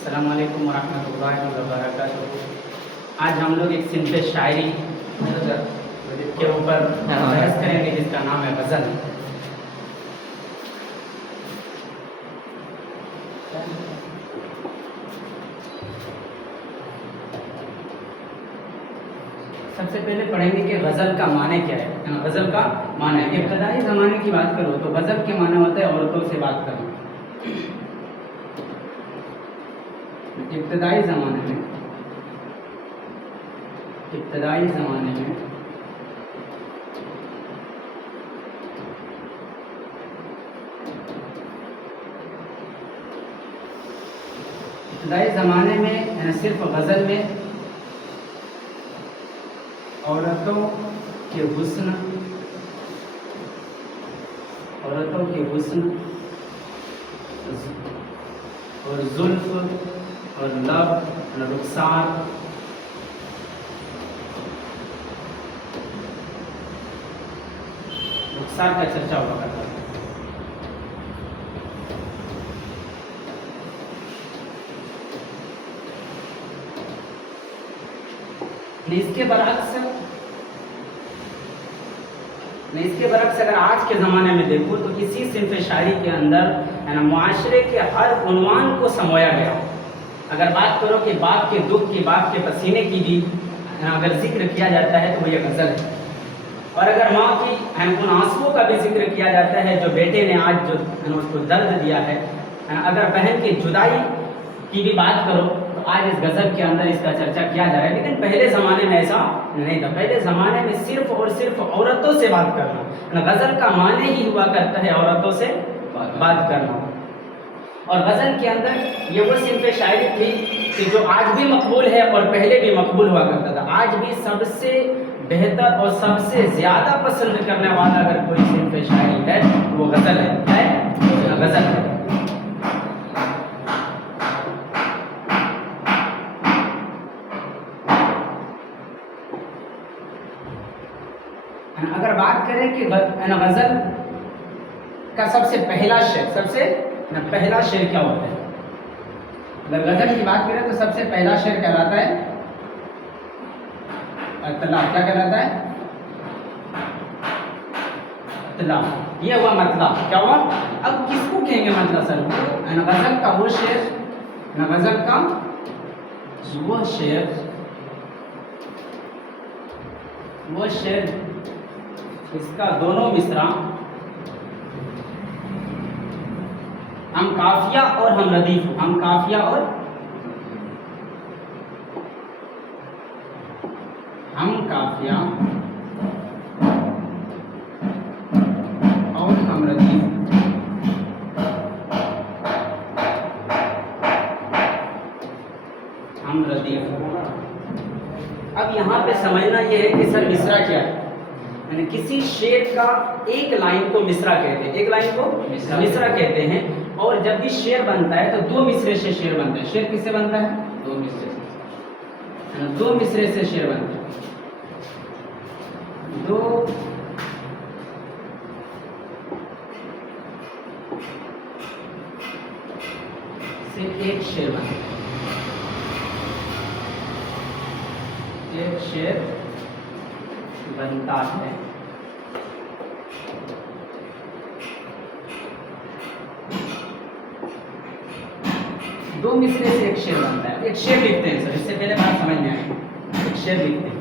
अस्सलामुअलैकुम वरहमतुल्लाहि वबरकातुहू। आज हम लोग एक सिंपल शायरी के ऊपर बहस करेंगे जिसका नाम है गज़ल। सबसे पहले पढ़ेंगे कि गज़ल का माने क्या है। गज़ल का माने इब्तदाई ज़माने की बात करो तो गज़ल के माने होता है औरतों से बात करना। इब्तदाई ज़माने में इब्तदाई ज़माने में सिर्फ गज़ल में औरतों के हुस्न और जुल्फ और लब और रुखसार का चर्चा हुआ करता है। इसके बरक्स अगर आज के ज़माने में देखो तो इसी सिंफ शायरी के अंदर है ना मुआशरे के हर उन्वान को समोया गया। अगर बात करो कि बाप के दुख की, बाप के पसीने की भी अगर जिक्र किया जाता है तो वो ये गज़ल है। और अगर माँ की उन आंसुओं का भी जिक्र किया जाता है जो बेटे ने आज जो उसको दर्द दिया है। अगर बहन की जुदाई की भी बात करो तो आज इस गज़ल के अंदर इसका चर्चा किया जा रहा है। लेकिन पहले ज़माने में ऐसा नहीं था। पहले ज़माने में सिर्फ और सिर्फ औरतों से बात करना, गज़ल का माने ही हुआ करता है औरतों से बात करना। और गज़ल के अंदर ये वो सिंफ शायरी थी कि जो आज भी मकबूल है और पहले भी मकबूल हुआ करता था। आज भी सबसे बेहतर और सबसे ज़्यादा पसंद करने वाला अगर कोई सिंफ शायरी है तो वो गज़ल है। क्या है? गज़ल है। अगर बात करें कि गज़ल का सबसे पहला शेर क्या होता है। अगर गज़ल की बात करें तो सबसे पहला शेर कहलाता है अतला। क्या कहलाता है? अतला। ये हुआ मतलब। क्या हुआ? अब किसको कहेंगे मतलब सर? गज़ल का वो शेर, गज़ल का वो शेर इसका दोनों मिसरा हम काफिया और हम रदीफ, हम काफिया और हम रदीफ। अब यहाँ पे समझना ये है कि सर मिसरा क्या है। यानी किसी शेर का एक लाइन को मिसरा कहते हैं, एक लाइन को मिसरा कहते हैं। और जब भी शेर बनता है तो दो मिसरे से शेर बनता है। शेर किससे बनता है? दो मिसरे से शेर बनता है। दो से एक शेर बनता है। एक शेर बनता है। दो मिसरे से एक शेर बनता है। एक शेर लिखते हैं सर, इससे पहले बात समझ में आए। एक शेर लिखते हैं।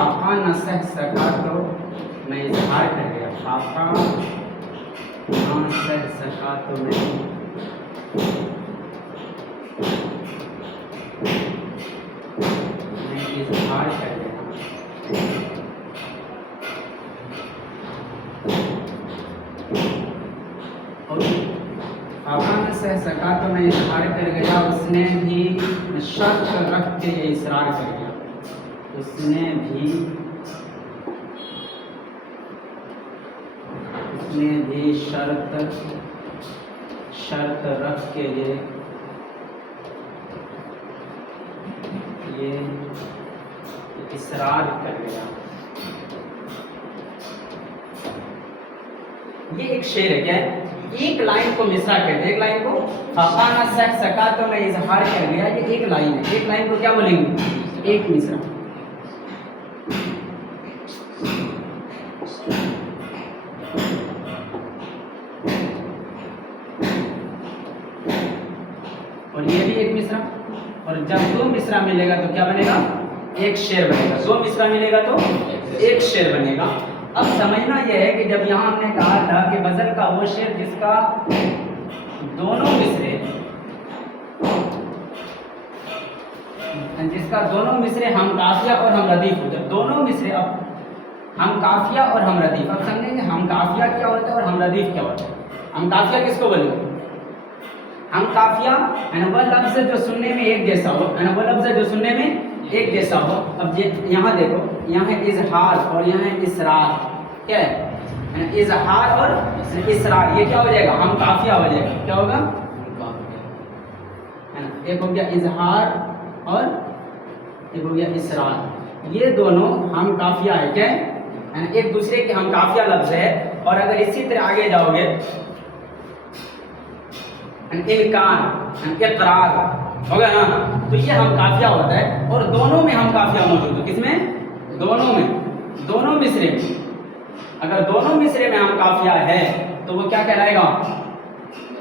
आपका न सह सका तो मैं इजहार कर गया। आपका न सह सका तो मैं इजहार कर गया। और आपका न सह सका तो मैं इजहार कर गया। उसने भी शर्त रख के ये इसरार कर गया। उसने भी शर्त रख के ये इसरार कर गया। ये एक शेर है, क्या है? एक लाइन को मिसरा कहते हैं, एक लाइन को फकाना सक सका तो मैं इजहार कर गया, ये एक लाइन है। एक लाइन को क्या बोलेंगे? एक मिसरा। और ये भी एक मिसरा। और जब दो मिसरा मिलेगा तो क्या बनेगा? एक शेर बनेगा। दो मिसरा मिलेगा तो एक शेर बनेगा। अब समझना यह है कि जब यहाँ हमने कहा था कि गजल का वो शेर जिसका दोनों मिसरे हम काफिया और हम रदीफ हो। जब दोनों मिसरे, अब हम काफिया और हम रदीफ, अब समझेंगे हम काफिया क्या होता है और हम रदीफ क्या होता है। हम काफिया किसको बोलेंगे? हम काफिया है ना वह लफ्ज जो सुनने में एक जैसा हो, है ना वो लफ्ज जो सुनने में एक जैसा हो। अब यहाँ देखो, यहाँ है इजहार और यहाँ है इसरार। क्या है? इजहार और इसरार, ये क्या हो जाएगा? हम काफिया हो जाएगा। क्या होगा? है ना, एक हो गया इजहार और एक हो गया इसरार। ये दोनों हम काफिया है, क्या है ना, एक दूसरे के हम काफिया लफ्ज है। और अगर इसी तरह आगे जाओगे, इनकार इकरार हो गया ना, तो ये हम काफिया होता है। और दोनों में हम काफिया मौजूद है। किसमें? दोनों में, दोनों मिसरे में। अगर दोनों मिसरे में हम काफिया है तो वो क्या कहलाएगा?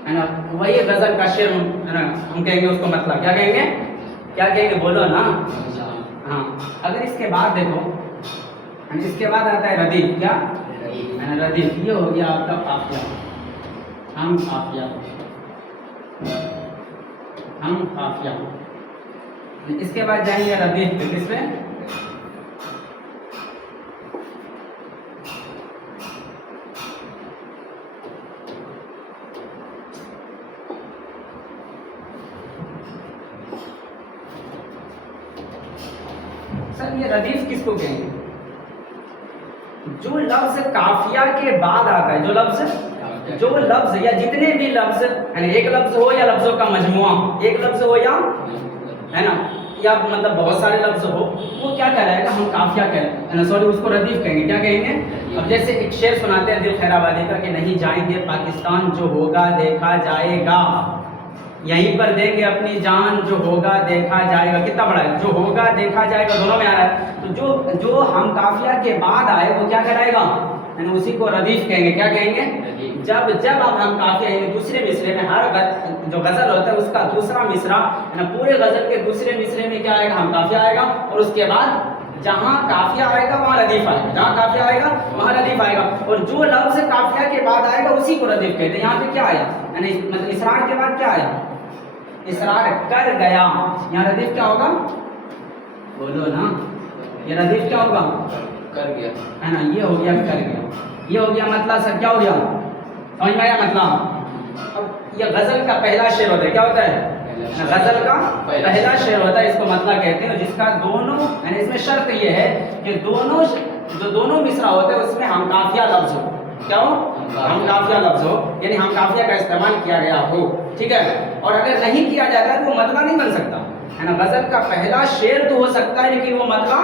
है ना, वही गजल का शेर है ना, हम कहेंगे उसको मतलब क्या कहेंगे? क्या कहेंगे? बोलो ना। हाँ, अगर इसके बाद देखो, इसके बाद आता है रदीफ। क्या है ना? रदीफ। ये हो गया आपका काफिया, हम काफिया, हम काफिया। इसके बाद जाएंगे रदीफ पे। किसमें? सर ये रदीफ किसको कहेंगे? जो लफ्ज काफिया के बाद आता है, जो लफ्ज या जितने भी लफ्ज, एक लफ्ज हो या लफ्जों का मजमुआ, एक लफ्ज हो या है ना, या मतलब बहुत सारे लफ्ज हो, वो क्या कहलाएगा? हम काफिया कहेंगे, सॉरी उसको रदीफ कहेंगे। क्या कहेंगे? अब जैसे एक शेर सुनाते हैं दिल खैराबादी का कि नहीं जाएंगे पाकिस्तान, जो होगा देखा जाएगा, यहीं पर देंगे अपनी जान, जो होगा देखा जाएगा। कितना बड़ा है? जो होगा देखा जाएगा, दोनों में आ रहा है। तो जो हम काफिया के बाद आए वो क्या कहलाएगा? उसी को रदीफ कहेंगे। क्या कहेंगे? जब अब हम काफिया दूसरे मिसरे में, हर जो गजल होता है उसका दूसरा मिसरा है ना, पूरे गजल के दूसरे मिसरे में क्या आएगा? हम काफिया आएगा। और उसके बाद जहाँ काफिया आएगा वहाँ रदीफ आएगा, जहाँ काफिया आएगा वहाँ रदीफ आएगा। और जो लफ्ज काफिया के बाद आएगा उसी को रदीफ कहते हैं। यहाँ पे क्या आया? मतलब इसरार के बाद क्या आया? इसरार कर गया। यहाँ रदीफ क्या होगा? बोलो ना, ये रदीफ क्या होगा? कर गया, है ना, ये हो गया कर गया। ये हो गया मतलब सर क्या हो गया? समझ में आया मतलब? अब ये गजल का पहला शेर होता है। क्या होता है? गजल का पहला शेर होता है, इसको मतलब कहते हैं। जिसका दोनों, यानी इसमें शर्त ये है कि दोनों मिसरा होते हैं उसमें हम काफिया लफ्ज हो। क्या हो? हम काफिया लफ्ज हो, यानी हम काफिया का इस्तेमाल किया गया हो। ठीक है। और अगर नहीं किया जाता है तो वो मतलब नहीं बन सकता, है ना। गजल का पहला शेर तो हो सकता है लेकिन वो मतलब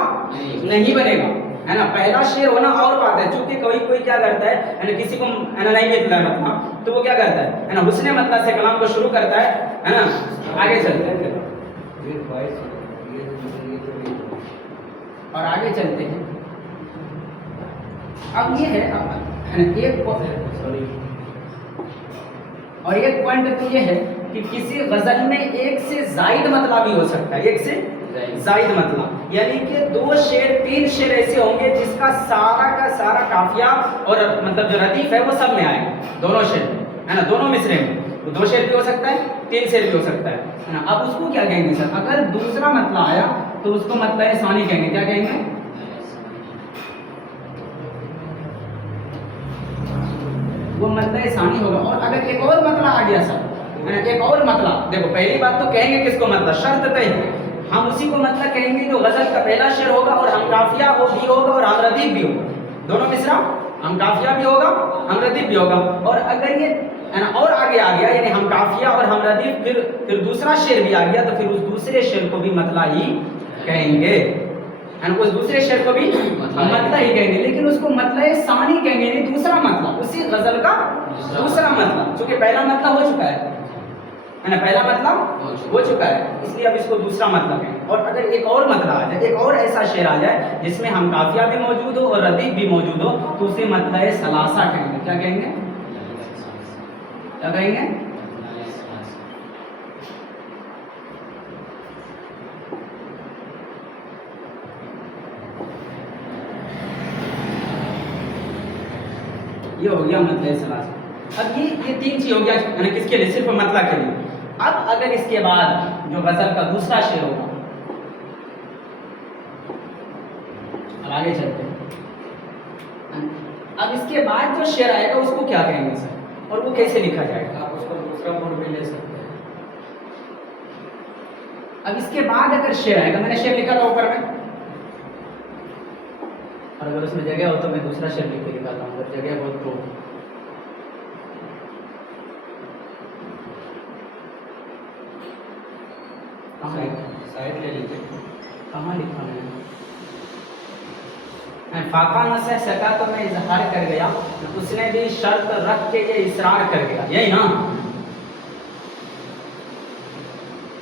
नहीं बनेगा, है ना। पहला शेर होना और बात है, क्योंकि कोई क्या करता है ना, किसी को है ना नहीं मिलता है मतलब, तो वो क्या करता है ना, हुस्ने मतलब से कलाम को शुरू करता है ना। आगे चलते हैं और आगे चलते हैं। अब ये है एक पॉइंट तो ये है कि किसी गजल में एक से जायद मतलब भी हो सकता है, एक से जायद मतलब, यानी कि 2 शेर 3 शेर ऐसे होंगे जिसका सारा का सारा काफिया और मतलब जो रदीफ है वो सब में आएगा, दोनों शेर में, है ना, दोनों मिसरे में। तो 2 शेर भी हो सकता है, 3 शेर भी हो सकता है ना। अब उसको क्या कहेंगे सर? अगर दूसरा मतलब आया तो उसको मतलब सानी कहेंगे। क्या कहेंगे? वो मतलब सानी होगा। और अगर एक और मतलब आ गया सर, है ना, एक और मतलब, देखो पहली बात तो कहेंगे किसको मतलब, शर्त तय, हम उसी को मतलब कहेंगे जो गजल का पहला शेर होगा और हम काफिया वो भी होगा और हम रदीफ भी होगा, दोनों मिसरा हम काफिया भी होगा हम रदीफ भी होगा। और अगर ये है ना और आगे आ गया, यानी हम काफिया और हम रदीफ, फिर दूसरा शेर भी आ गया, तो फिर उस दूसरे शेर को भी मतलब ही कहेंगे, है ना, उस दूसरे शेर को भी हम मतला ही कहेंगे, लेकिन उसको मतला सानी कहेंगे नहीं, दूसरा मतलब, उसी गजल का दूसरा मतलब, क्योंकि पहला मतलब हो चुका है ना, पहला मतलब हो चुका है, इसलिए अब इसको दूसरा मतलब है। और अगर एक और मतलब आ जाए, एक और ऐसा शेर आ जाए जिसमें हम काफिया भी मौजूद हो और रदीफ भी मौजूद हो, तो उसे मतलब सलासा कहेंगे। क्या कहेंगे? क्या कहेंगे? ये हो गया मतलब सलासा। अब ये तीन चीज हो गया, यानी किसके लिए? सिर्फ मतलब के लिए। अब अगर इसके बाद जो गजल का दूसरा शेर होगा, अब आगे चलते हैं। अब इसके बाद जो शेर आएगा उसको क्या कहेंगे सर, और वो कैसे लिखा जाएगा? आप उसको दूसरा मोड भी ले सकते हैं। अब इसके बाद अगर शेर आएगा, मैंने शेर लिखा था ऊपर में, और अगर उसमें जगह हो तो मैं दूसरा शेर लिख के दिखाता हूँ, अगर जगह हो तो। साइड ले लीजिए। कहाँ लिखा मैंने? फाका न सह सका तो मैं इजहार कर गया, उसने भी शर्त रख के ये इसरार कर गया, यही ना?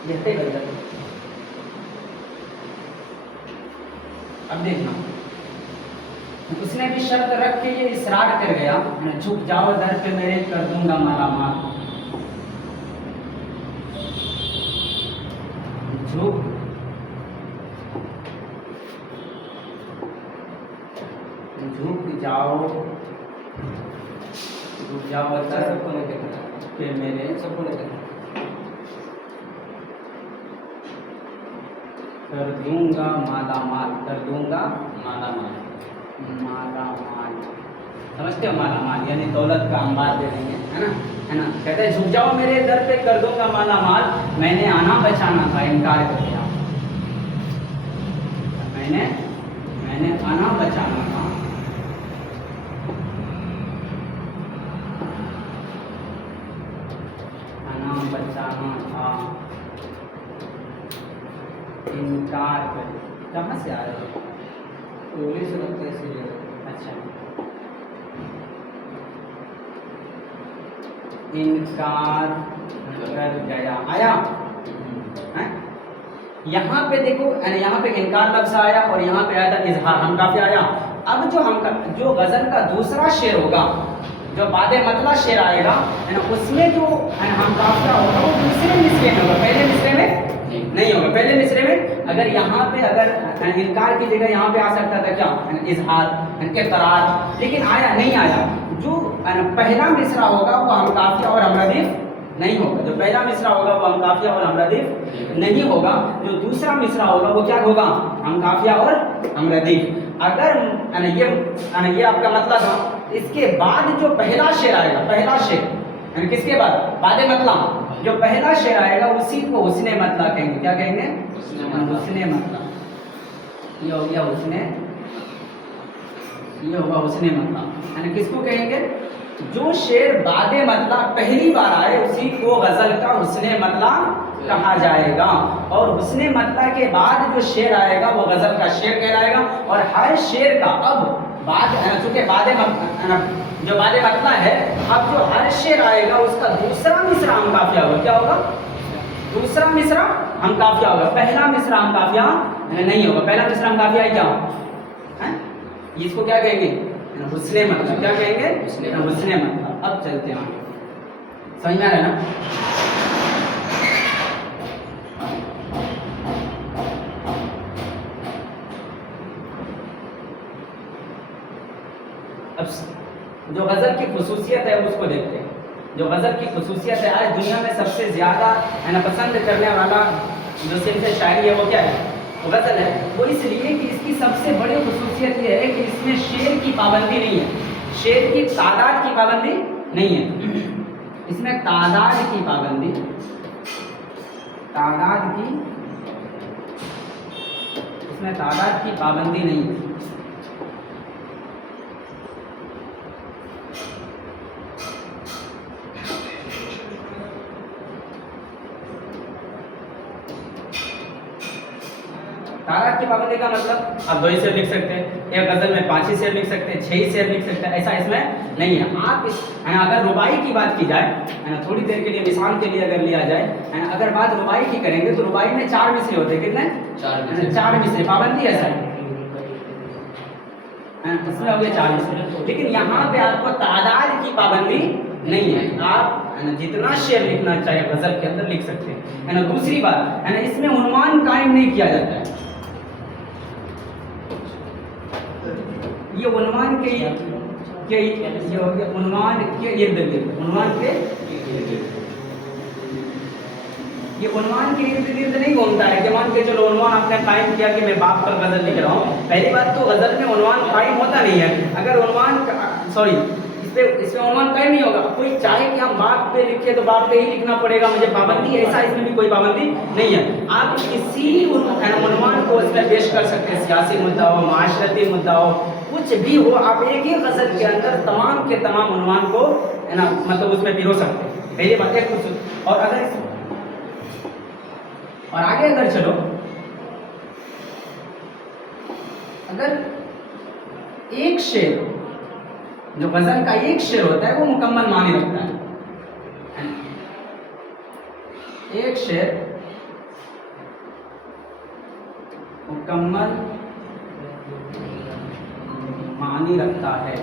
यही गजल। अब देखना, उसने भी शर्त रख के ये इसरार कर गया, झुक जाओ दर पे मेरे कर दूंगा माला माल। झुक जाओ, झुक जाओ दर सबको नहीं देखना पे मेरे, सबको नहीं देखना। कर दूंगा माला माल, कर दूंगा माला माल। माला माल, समझते हो? माला माल यानी दौलत का अंबार दे देंगे, है ना? है ना? कहते हैं झुक जाओ मेरे दर पे कर दूंगा माला माल, मैंने आना बचाना था इनकार कर दिया, मैंने आना बचाना था, आना बचाना था इनकार कर। कहाँ से आ रहे हो? उंगली से लगता है इसीलिए। अच्छा, इनकार कर गया, आया है? यहाँ पे देखो, यहाँ पे इनकार लफ्ज़ आया और यहाँ पे आया था इजहार, हम काफी आया। अब जो गजल का दूसरा शेर होगा, जो बादे मतला शेर आएगा, है ना, उसमें जो हम काफिया होगा वो दूसरे मिसरे में होगा, पहले मिसरे में नहीं होगा। पहले मिसरे में अगर यहाँ पे अगर इनकार की जगह यहाँ पे आ सकता था क्या? इजहार, इकरार, लेकिन आया नहीं आया। जो पहला मिसरा होगा वो हम काफिया और हमरदीफ नहीं होगा, जो पहला मिसरा होगा वो हम काफिया और हमरदीफ नहीं होगा, जो दूसरा मिसरा होगा वो क्या होगा? हम काफिया और हमरदीफ। अगर ये आपका मतलब था। इसके बाद जो पहला शेर आएगा, पहला शेर किसके बाद? बादे मतला, जो पहला शेर आएगा उसी को हुस्ने मतला कहेंगे। क्या कहेंगे? हुस्ने मतला। ये हो गया हुस्ने, ये होगा हुस्ने मतला, यानी किसको कहेंगे? जो शेर बादे मतला पहली बार आए उसी को गजल का हुस्ने मतला कहा जाएगा, और हुस्ने मतला के बाद जो शेर आएगा वो गजल का शेर कहलाएगा। और हर शेर का अब बाद, चूंकि जो बादे मतला है, अब जो हर शेर आएगा उसका दूसरा मिसरा हम काफिया होगा। क्या होगा? दूसरा मिसरा हम काफिया होगा, पहला मिसरा हम काफिया नहीं होगा। पहला मिसरा हम काफिया क्या है? इसको क्या कहेंगे? हुस्ने मतलब। क्या कहेंगे? हुस्ने मतलब। अब चलते हैं आगे, समझ में आ रहा है ना? अब जो गज़ल की खुसूसियत है उसको देखते हैं। जो गज़ल की खुसूसियत है, आज दुनिया में सबसे ज़्यादा पसंद करने वाला जो सिर्फ शायरी है वो क्या है? वो गज़ल है। वो इसलिए कि इसकी सबसे बड़ी खुसूसियत ये है कि इसमें शेर की पाबंदी नहीं है, शेर की तादाद की पाबंदी नहीं है। इसमें तादाद की पाबंदी, इसमें तादाद की पाबंदी नहीं है। तादाद की पाबंदी पाबंदी का मतलब आप 2 ही शेर लिख सकते हैं, एक गजल में 5 ही शेर लिख सकते हैं, 6 ही शेर लिख सकते हैं, ऐसा इसमें नहीं है। आप है ना, अगर रुबाई की बात की जाए है ना, थोड़ी देर के लिए मिसाल के लिए अगर लिया जाए है ना, अगर बात रुबाई की करेंगे तो रुबाई में 4 मिसरे होते हैं, कितने? 4 मिसरे। पाबंदी है सर, इसमें हो गया 4 मिसरे। लेकिन यहाँ पे आपको तादाद की पाबंदी नहीं है, आप है ना जितना शेर लिखना चाहे गजल के अंदर लिख सकते हैं, है ना। दूसरी बात है ना, इसमें उन्वान कायम नहीं किया जाता है। ये उन्वान के ये उन्वान के इर्द गिर्द, उन्वान के ये उन्वान के इर्द गिर्द नहीं घूमता है कि मान के चलो उन्वान आपने कायम किया कि मैं बाप पर गजल लिख रहा हूँ। पहली बात तो गजल में उन्वान कायम होता नहीं है। अगर उन्वान सॉरी इसमें उन्वान कायम नहीं होगा, कोई चाहे कि हम बाप पे लिखे तो बाप पे ही लिखना पड़ेगा, मुझे पाबंदी ऐसा इसमें भी कोई पाबंदी नहीं है। आप किसी उन्वान को इसमें पेश कर सकते हैं, सियासी मुद्दा हो, माशरती मुद्दा हो, कुछ भी हो, आप एक ही गजल के अंदर तमाम के तमाम उन्वान को है ना मतलब उसमें पिरो सकते हैं। पहली बात है कुछ। और अगर और आगे अगर चलो, अगर एक शेर जो गजल का एक शेर होता है वो मुकम्मल मानी रखता है, एक शेर मुकम्मल मानी रखता है।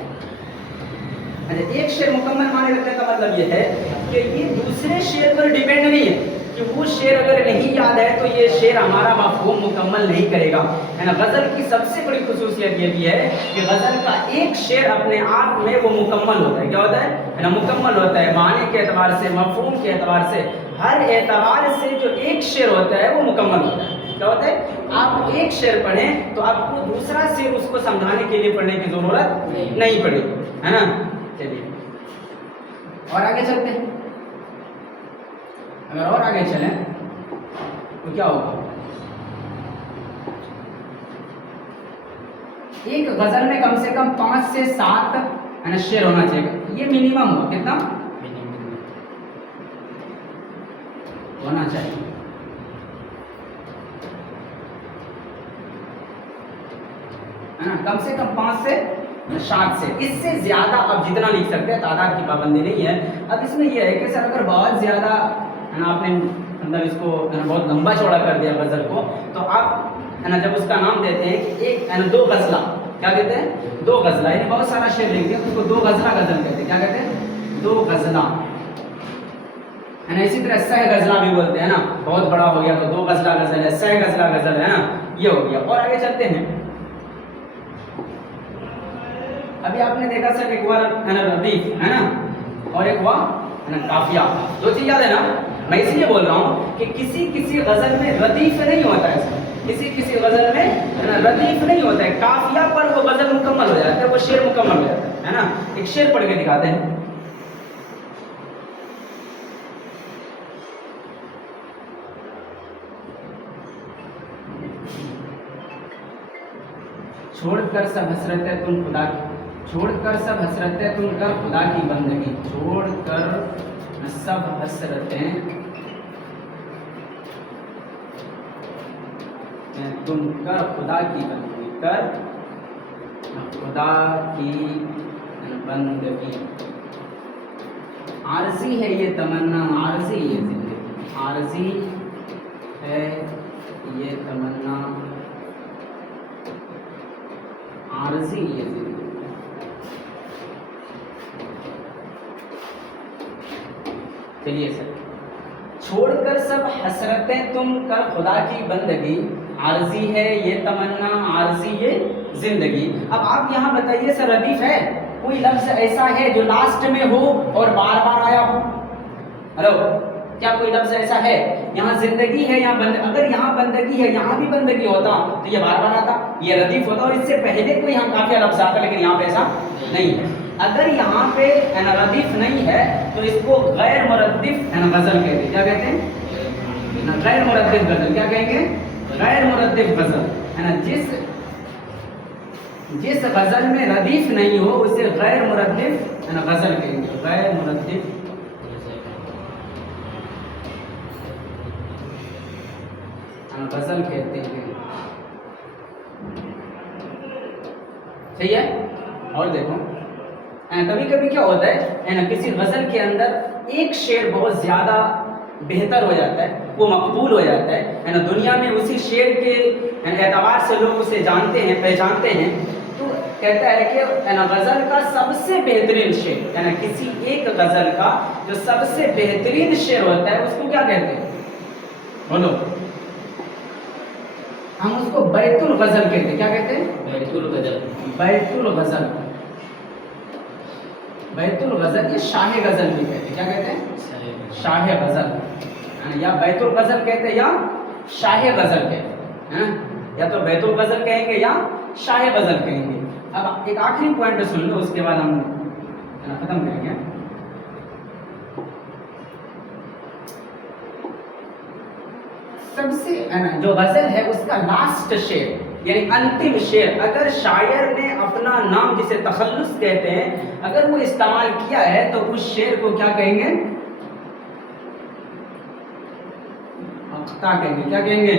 अच्छा, एक शेर मुकम्मल मानी रखने का मतलब ये है कि ये दूसरे शेर पर डिपेंड नहीं है कि वो शेर अगर नहीं याद है तो ये शेर हमारा मफहूम मुकम्मल नहीं करेगा, है ना। गजल की सबसे बड़ी खुसूसियत ये भी है कि गजल का एक शेर अपने आप में वो मुकम्मल होता है। क्या होता है ना, मुकम्मल होता है, माने के एतबार से, मफहूम के एतबार से, हर एतबार से जो एक शेर होता है वो मुकम्मल होता है। क्या होता है, आप एक शेर पढ़ें तो आपको दूसरा शेर उसको समझाने के लिए पढ़ने की जरूरत नहीं पड़ेगी, है ना। चलिए और आगे चलते हैं। अगर और आगे चलें तो क्या होगा, एक गजल में कम से कम 5 से 7 है ना शेर होना चाहिए, ये मिनिमम होगा। कितना होना चाहिए, है ना, कम से कम 5 से 7 से, इससे ज्यादा आप जितना लिख सकते हैं, तादाद की पाबंदी नहीं है। अब इसमें यह है कि सर अगर बहुत ज्यादा है ना आपने मतलब इसको है ना बहुत लंबा चौड़ा कर दिया गजल को, तो आप है ना जब उसका नाम देते हैं कि एक है ना 2 गजला, क्या कहते हैं, 2 गजला, यानी बहुत सारा शेर लिख दिया उसको 2 गजला गजल कहते हैं। क्या कहते हैं, 2 गजला, है ना। इसी तरह 100 गजला भी बोलते हैं ना, बहुत बड़ा हो गया तो 2 गजला गजल है, 100 गजला गजल है ना, ये हो गया। और आगे चलते हैं। अभी आपने देखा सर एक हुआ है ना रदीफ, है ना, और एक हुआ है ना काफिया। 2 चीज याद है ना। मैं इसलिए बोल रहा हूँ कि किसी किसी गजल में रदीफ नहीं होता है, किसी किसी गजल में है ना रदीफ नहीं होता है, काफिया पर वो गजल मुकम्मल हो जाता है, वो शेर मुकम्मल हो जाता है ना। एक शेर पढ़ के दिखाते हैं। छोड़कर सब हसरतें तुम खुदा की, छोड़कर सब हसरतें तुम कर खुदा की बंदगी, छोड़कर सब हसरतें तुम कर खुदा की बंदगी, कर खुदा की बंदगी। आरजी है ये तमन्ना, आरजी ये जिंदगी, आरजी है ये तमन्ना, आरजी ये जिंदगी। चलिए सर, छोड़कर सब हसरतें तुम कर खुदा की बंदगी, आरजी है ये तमन्ना, आरजी ये जिंदगी। अब आप यहाँ बताइए सर रदीफ है, कोई लफ्ज ऐसा है जो लास्ट में हो और बार बार आया हो? हेलो, क्या कोई लफ्ज ऐसा है? यहाँ जिंदगी है, यहाँ अगर यहाँ बंदगी है, यहाँ भी बंदगी होता तो ये बार बार आता, ये रदीफ होता, और इससे पहले कोई यहाँ काफिया लफ्ज आता, लेकिन यहाँ पे ऐसा नहीं है। अगर यहाँ पे है ना रदीफ नहीं है तो इसको गैर मुरद्दिफ है ना गजल कहते हैं। क्या कहते हैं, गैर मुरद्दिफ गजल। क्या कहेंगे, गैर मुरद्दिफ गजल, है ना। जिस गजल में रदीफ नहीं हो उसे गैर मुरद्दिफ है ना गजल कहेंगे, गैर मुरद्दिफ गजल कहते हैं। सही है। और देखो कभी कभी क्या होता है ना, किसी गज़ल के अंदर एक शेर बहुत ज़्यादा बेहतर हो जाता है, वो मकबूल हो जाता है ना, दुनिया में उसी शेर के एतबार से लोग उसे जानते हैं, पहचानते हैं। तो कहता है कि है ना गज़ल का सबसे बेहतरीन शेर, है ना किसी एक गज़ल का जो सबसे बेहतरीन शेर होता है उसको क्या कहते हैं, बोलो। हम उसको बैतुल गज़ल कहते हैं। क्या कहते हैं? बैतुल गज़ल। बैतुल गज़ल, बैतुल गज़ल, ये शाह गज़ल भी कहते हैं। क्या कहते हैं? शाह गज़ल, या बैतुल गज़ल कहते हैं या शाह गज़ल कहते हैं, या तो बैतुल गज़ल कहेंगे या शाह गज़ल कहेंगे। अब एक आखिरी पॉइंट सुन लो, उसके बाद हम खत्म करेंगे। सबसे जो गज़ल है उसका लास्ट शेर यानी अंतिम शेर, अगर शायर ने अपना नाम जिसे तखल्लुस कहते हैं अगर वो इस्तेमाल किया है तो उस शेर को क्या कहेंगे? मक्ता कहेंगे। क्या कहेंगे?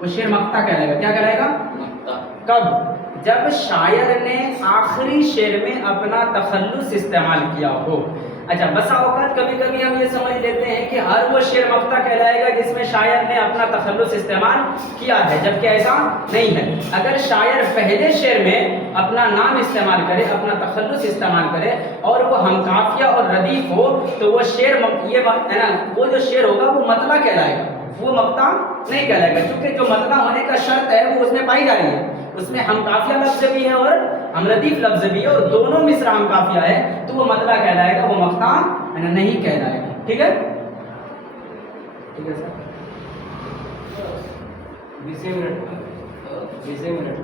वो शेर मक्ता कहलाएगा। क्या कहलाएगा? मक्ता। कब? जब शायर ने आखिरी शेर में अपना तखल्लुस इस्तेमाल किया हो। अच्छा, बसा औकात कभी कभी हम ये समझ लेते हैं कि हर वो शेर मक्ता कहलाएगा जिसमें शायर ने अपना तखल्लुस इस्तेमाल किया है, जबकि ऐसा नहीं है। अगर शायर पहले शेर में अपना नाम इस्तेमाल करे, अपना तखल्लुस इस्तेमाल करे और वो हमकाफिया और रदीफ हो तो वो शेर ये है ना, वो जो शेर होगा वो मतला कहलाएगा, वो मक्ता नहीं कहलाएगा, क्योंकि जो मतला होने का शर्त है वो उसमें पाई जा रही है। उसमें हम काफिया लफ्ज भी है और हम लतीफ लफ्ज भी है और दोनों मिश्रा हम काफिया है, तो वो मतला कहलाएगा, वो मक्ता नहीं कहलाएगा। ठीक है? ठीक है सर। 20 मिनट